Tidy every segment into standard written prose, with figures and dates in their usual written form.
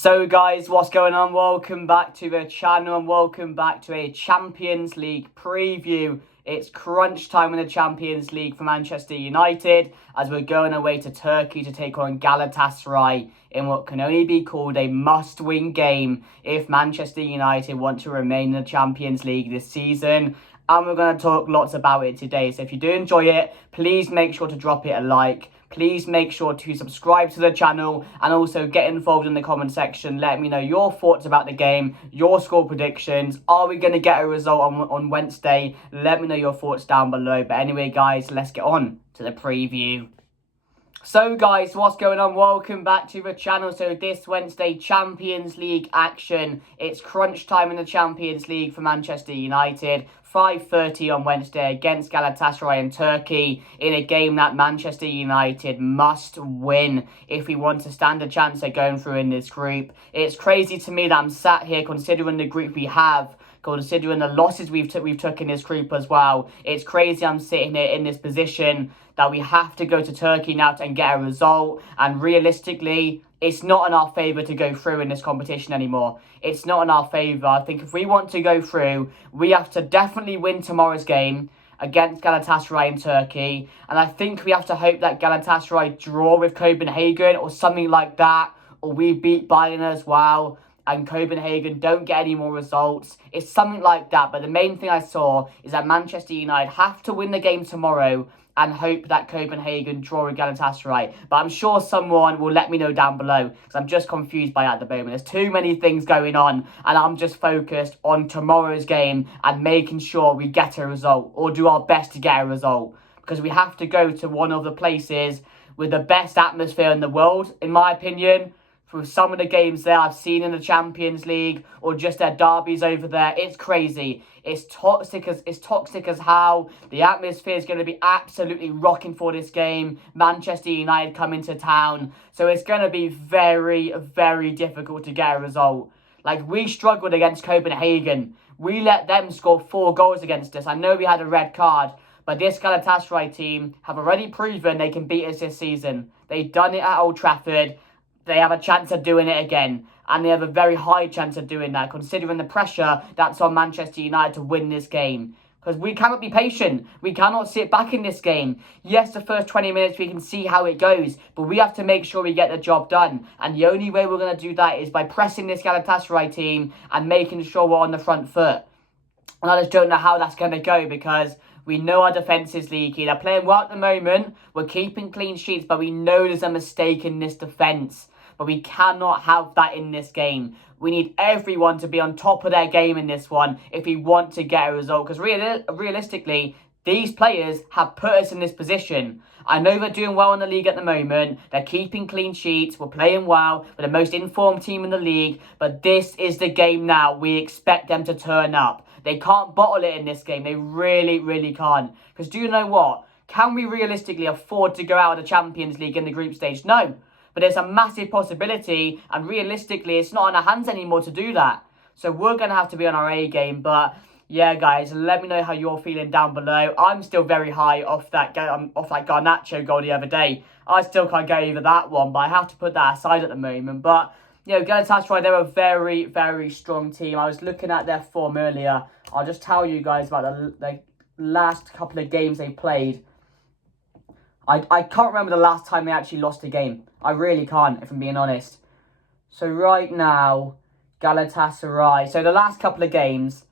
So guys, what's going on? Welcome back to the channel and welcome back to a Champions League preview. It's crunch time in the Champions League for Manchester United as we're going away to Turkey to take on Galatasaray in what can only be called a must-win game if Manchester United want to remain in the Champions League this season. And we're going to talk lots about it today. So if you do enjoy it, please make sure to drop it a like. Please make sure to subscribe to the channel and also get involved in the comment section. Let me know your thoughts about the game, your score predictions. Are we going to get a result on Wednesday? Let me know your thoughts down below. But anyway, guys, let's get on to the preview. So guys, what's going on? Welcome back to the channel. So this Wednesday, Champions League action. It's crunch time in the Champions League for Manchester United. 5:30 on Wednesday against Galatasaray in Turkey in a game that Manchester United must win if we want to stand a chance at going through in this group. It's crazy to me that I'm sat here considering the group we have, considering the losses we've took in this group as well. It's crazy I'm sitting here in this position that we have to go to Turkey now and get a result. And realistically, it's not in our favour to go through in this competition anymore. It's not in our favour. I think if we want to go through, we have to definitely win tomorrow's game against Galatasaray in Turkey. And I think we have to hope that Galatasaray draw with Copenhagen or something like that. Or we beat Bayern as well and Copenhagen don't get any more results. It's something like that. But the main thing I saw is that Manchester United have to win the game tomorrow and hope that Copenhagen draw with Galatasaray. But I'm sure someone will let me know down below because I'm just confused by it at the moment. There's too many things going on and I'm just focused on tomorrow's game and making sure we get a result or do our best to get a result, because we have to go to one of the places with the best atmosphere in the world, in my opinion. For some of the games there I've seen in the Champions League or just their derbies over there, it's crazy. It's toxic as how the atmosphere is going to be absolutely rocking for this game. Manchester United come into town, so it's going to be very, very difficult to get a result. Like, we struggled against Copenhagen. We let them score 4 goals against us. I know we had a red card, but this Galatasaray team have already proven they can beat us this season. They've done it at Old Trafford. They have a chance of doing it again. And they have a very high chance of doing that, considering the pressure that's on Manchester United to win this game. Because we cannot be patient. We cannot sit back in this game. Yes, the first 20 minutes we can see how it goes, but we have to make sure we get the job done. And the only way we're going to do that is by pressing this Galatasaray team and making sure we're on the front foot. And I just don't know how that's going to go, because we know our defence is leaky. They're playing well at the moment. We're keeping clean sheets, but we know there's a mistake in this defence. But we cannot have that in this game. We need everyone to be on top of their game in this one if we want to get a result. Because realistically, these players have put us in this position. I know they're doing well in the league at the moment. They're keeping clean sheets. We're playing well. We're the most informed team in the league. But this is the game now. We expect them to turn up. They can't bottle it in this game. They really, really can't. Because do you know what? Can we realistically afford to go out of the Champions League in the group stage? No. But there's a massive possibility, and realistically, it's not in our hands anymore to do that. So we're going to have to be on our A game. But yeah, guys, let me know how you're feeling down below. I'm still very high off that Garnacho goal the other day. I still can't get over that one, but I have to put that aside at the moment. But, you know, Galatasaray, they're a very, very strong team. I was looking at their form earlier. I'll just tell you guys about the last couple of games they played. I can't remember the last time they actually lost a game. I really can't, if I'm being honest. So right now, Galatasaray. So the last couple of games,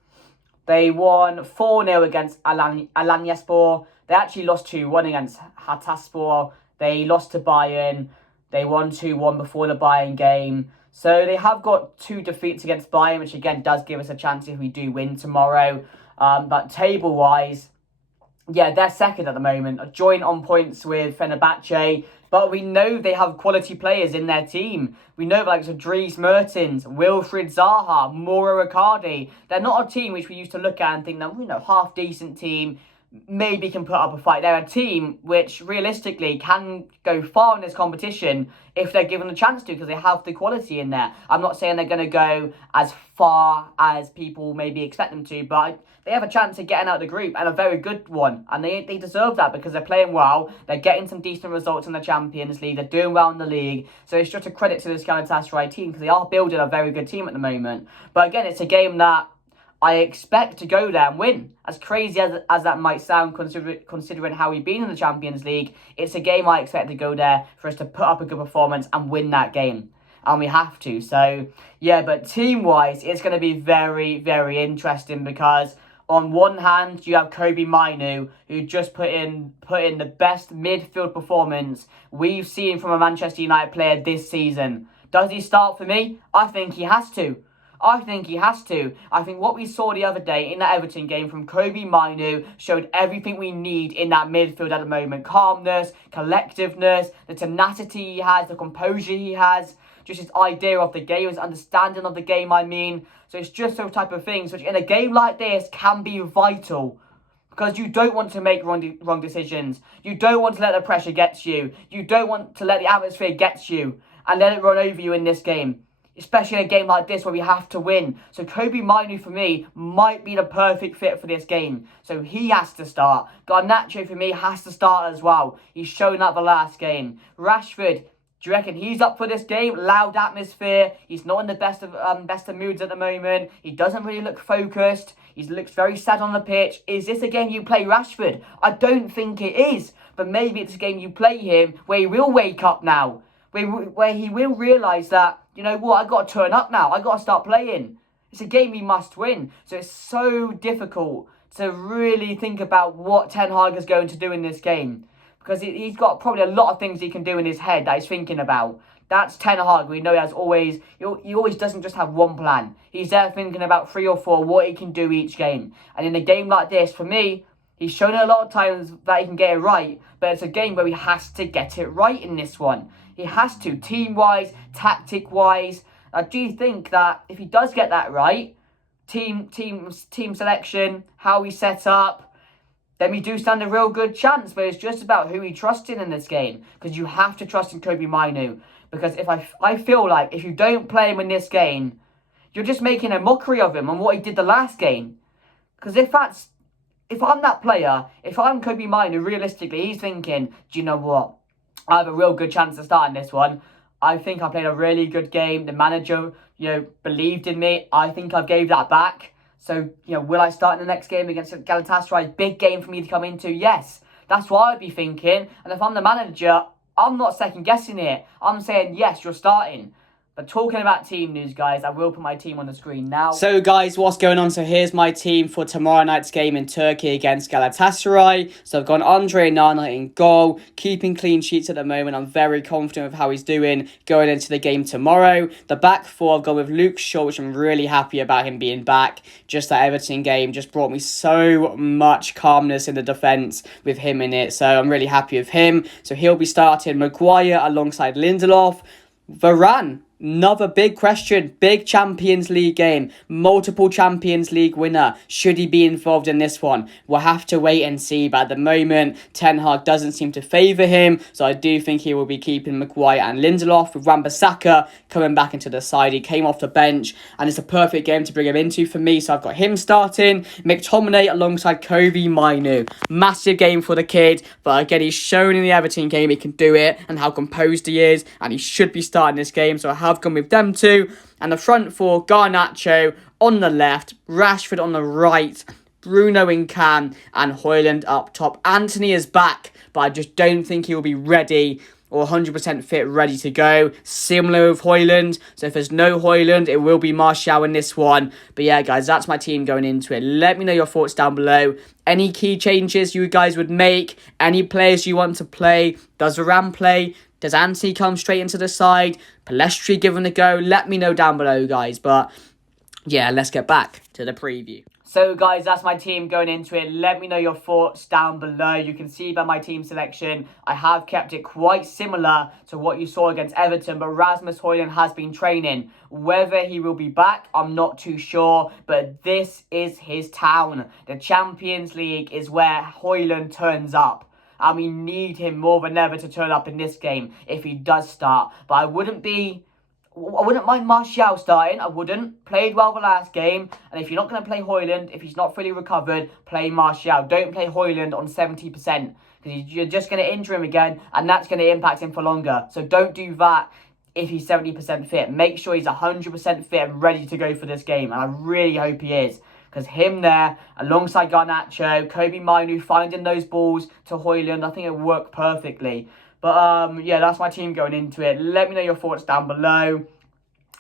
they won 4-0 against Alanyaspor. They actually lost 2-1 against Hatayspor. They lost to Bayern. They won 2-1 before the Bayern game. So they have got 2 defeats against Bayern, which again does give us a chance if we do win tomorrow. But table-wise, yeah, they're second at the moment, joint on points with Fenerbahce. But we know they have quality players in their team. We know like Dries Mertens, Wilfried Zaha, Mauro Icardi. They're not a team which we used to look at and think that, you know, half-decent team, maybe can put up a fight. They're a team which realistically can go far in this competition if they're given a chance to, because they have the quality in there. I'm not saying they're going to go as far as people maybe expect them to, but they have a chance of getting out of the group, and a very good one. And they deserve that because they're playing well. They're getting some decent results in the Champions League. They're doing well in the league. So it's just a credit to this Galatasaray team because they are building a very good team at the moment. But again, it's a game that I expect to go there and win. As crazy as that might sound, considering how we've been in the Champions League, it's a game I expect to go there for us to put up a good performance and win that game. And we have to. So, yeah, but team-wise, it's going to be very, very interesting because on one hand, you have Kobe Mainu, who just put in the best midfield performance we've seen from a Manchester United player this season. Does he start for me? I think he has to. I think what we saw the other day in that Everton game from Kobe Mainu showed everything we need in that midfield at the moment. Calmness, collectiveness, the tenacity he has, the composure he has, just his idea of the game, his understanding of the game, I mean. So it's just those type of things which in a game like this can be vital. Because you don't want to make wrong decisions. You don't want to let the pressure get to you. You don't want to let the atmosphere get to you and let it run over you in this game. Especially in a game like this where we have to win. So Kobe Mainu for me might be the perfect fit for this game. So he has to start. Garnacho for me has to start as well. He's shown that the last game. Rashford, do you reckon he's up for this game? Loud atmosphere. He's not in the best of moods at the moment. He doesn't really look focused. He looks very sad on the pitch. Is this a game you play Rashford? I don't think it is. But maybe it's a game you play him where he will wake up now. Where he will realise that, you know what, I got to turn up now. I got to start playing. It's a game he must win. So it's so difficult to really think about what Ten Hag is going to do in this game. Because he's got probably a lot of things he can do in his head that he's thinking about. That's Ten Hag. We know he always doesn't just have one plan. He's there thinking about 3 or 4, what he can do each game. And in a game like this, for me, he's shown it a lot of times that he can get it right. But it's a game where he has to get it right in this one. He has to, team-wise, tactic-wise. I do think that if he does get that right, team selection, how he set up, then we do stand a real good chance. But it's just about who he trusts in this game. Because you have to trust in Kobe Mainu. Because if I feel like if you don't play him in this game, you're just making a mockery of him and what he did the last game. Because if I'm that player, if I'm Kobe Mainu, realistically, he's thinking, do you know what? I have a real good chance to start in this one. I think I played a really good game. The manager, believed in me. I think I gave that back. So, will I start in the next game against Galatasaray? Big game for me to come into? Yes. That's what I'd be thinking. And if I'm the manager, I'm not second guessing it. I'm saying, yes, you're starting. But talking about team news, guys, I will put my team on the screen now. So, guys, what's going on? So, here's my team for tomorrow night's game in Turkey against Galatasaray. So, I've got Andre Nana in goal, keeping clean sheets at the moment. I'm very confident with how he's doing going into the game tomorrow. The back four, I've gone with Luke Shaw, which I'm really happy about him being back. Just that Everton game just brought me so much calmness in the defence with him in it. So, I'm really happy with him. So, he'll be starting Maguire alongside Lindelof. Varane. Another big question, big Champions League game, multiple Champions League winner. Should he be involved in this one? We'll have to wait and see, but at the moment, Ten Hag doesn't seem to favour him, so I do think he will be keeping Maguire and Lindelof, with Wan-Bissaka coming back into the side. He came off the bench, and it's a perfect game to bring him into for me, so I've got him starting. McTominay alongside Kobe Mainu. Massive game for the kid, but again, he's shown in the Everton game he can do it, and how composed he is, and he should be starting this game, so I have gone with them two. And the front four, Garnacho on the left, Rashford on the right, Bruno in cam, and Højlund up top. Anthony is back, but I just don't think he will be ready or 100% fit, ready to go. Similar with Højlund. So if there's no Højlund, it will be Martial in this one. But yeah, guys, that's my team going into it. Let me know your thoughts down below. Any key changes you guys would make? Any players you want to play? Does Varane play? Does Anthony come straight into the side? Palestri given a go? Let me know down below, guys. But yeah, let's get back to the preview. So guys, that's my team going into it. Let me know your thoughts down below. You can see by my team selection, I have kept it quite similar to what you saw against Everton, but Rasmus Højlund has been training. Whether he will be back, I'm not too sure, but this is his town. The Champions League is where Højlund turns up. And we need him more than ever to turn up in this game if he does start. But I wouldn't mind Martial starting. I wouldn't. Played well the last game. And if you're not going to play Højlund, if he's not fully recovered, play Martial. Don't play Højlund on 70%. Because you're just going to injure him again. And that's going to impact him for longer. So don't do that if he's 70% fit. Make sure he's 100% fit and ready to go for this game. And I really hope he is. Because him there, alongside Garnacho, Kobe Minu finding those balls to Højlund, I think it worked perfectly. But yeah, that's my team going into it. Let me know your thoughts down below.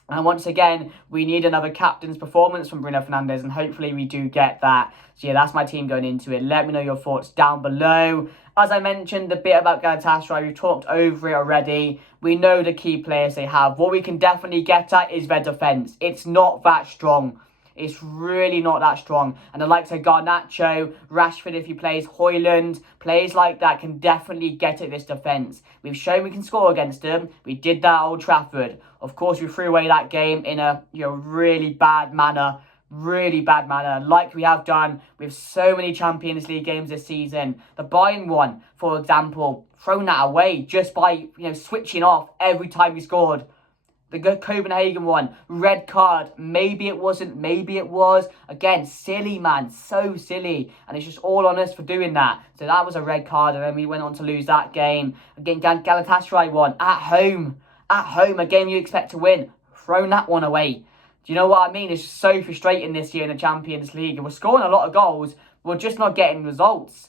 And once again, we need another captain's performance from Bruno Fernandes, and hopefully we do get that. So yeah, that's my team going into it. Let me know your thoughts down below. As I mentioned a bit about Galatasaray, we've talked over it already. We know the key players they have. What we can definitely get at is their defence. It's not that strong. It's really not that strong. And the likes of Garnacho, Rashford if he plays, Højlund, players like that can definitely get at this defence. We've shown we can score against them. We did that at Old Trafford. Of course, we threw away that game in a really bad manner. Really bad manner, like we have done with so many Champions League games this season. The Bayern one, for example, thrown that away just by switching off every time we scored. The Copenhagen one, red card. Maybe it wasn't, maybe it was. Again, silly, man. So silly. And it's just all on us for doing that. So that was a red card, and then we went on to lose that game. Again, Galatasaray one, at home. At home, a game you expect to win. Thrown that one away. Do you know what I mean? It's just so frustrating this year in the Champions League. And we're scoring a lot of goals. We're just not getting results.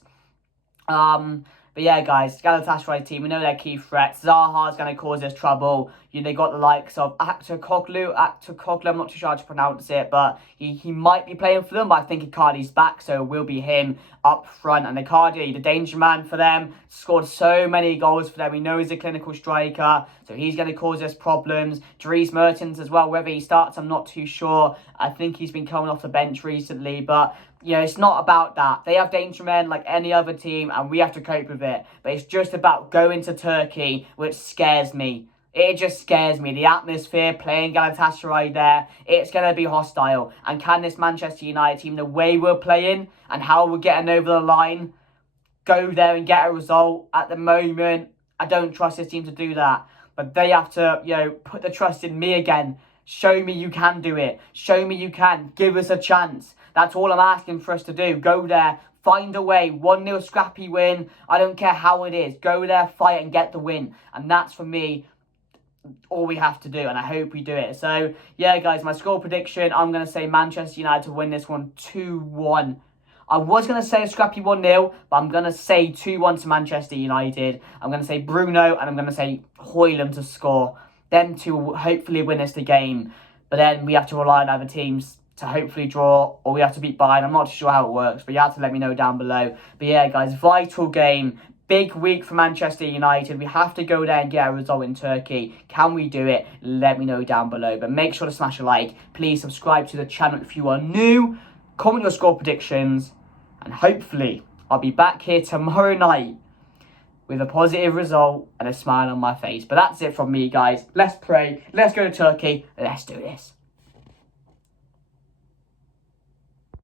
But yeah, guys, Galatasaray team, we know their key threats. Zaha's going to cause us trouble. They got the likes of Aktoglu, I'm not too sure how to pronounce it, but he might be playing for them, but I think Icardi's back, so it will be him up front. And Icardi, the danger man for them, scored so many goals for them. We know he's a clinical striker, so he's going to cause us problems. Dries Mertens as well, whether he starts, I'm not too sure. I think he's been coming off the bench recently, but it's not about that. They have danger men like any other team, and we have to cope with it. But it's just about going to Turkey, which scares me. It just scares me. The atmosphere, playing Galatasaray there, it's going to be hostile. And can this Manchester United team, the way we're playing and how we're getting over the line, go there and get a result? At the moment, I don't trust this team to do that. But they have to, put the trust in me again. Show me you can do it. Show me you can. Give us a chance. That's all I'm asking for us to do. Go there, find a way. 1-0 scrappy win. I don't care how it is. Go there, fight and get the win. And that's, for me, all we have to do, and I hope we do it. So yeah, guys, my score prediction, I'm going to say Manchester United to win this one 2-1. I was going to say a scrappy 1-0, but I'm going to say 2-1 to Manchester United. I'm going to say Bruno, and I'm going to say Højlund to score. Them two will hopefully win us the game, but then we have to rely on other teams to hopefully draw, or we have to beat Bayern. I'm not sure how it works, but you have to let me know down below. But yeah, guys, vital game. Big week for Manchester United. We have to go there and get a result in Turkey. Can we do it? Let me know down below. But make sure to smash a like. Please subscribe to the channel if you are new. Comment your score predictions. And hopefully, I'll be back here tomorrow night with a positive result and a smile on my face. But that's it from me, guys. Let's pray. Let's go to Turkey. Let's do this.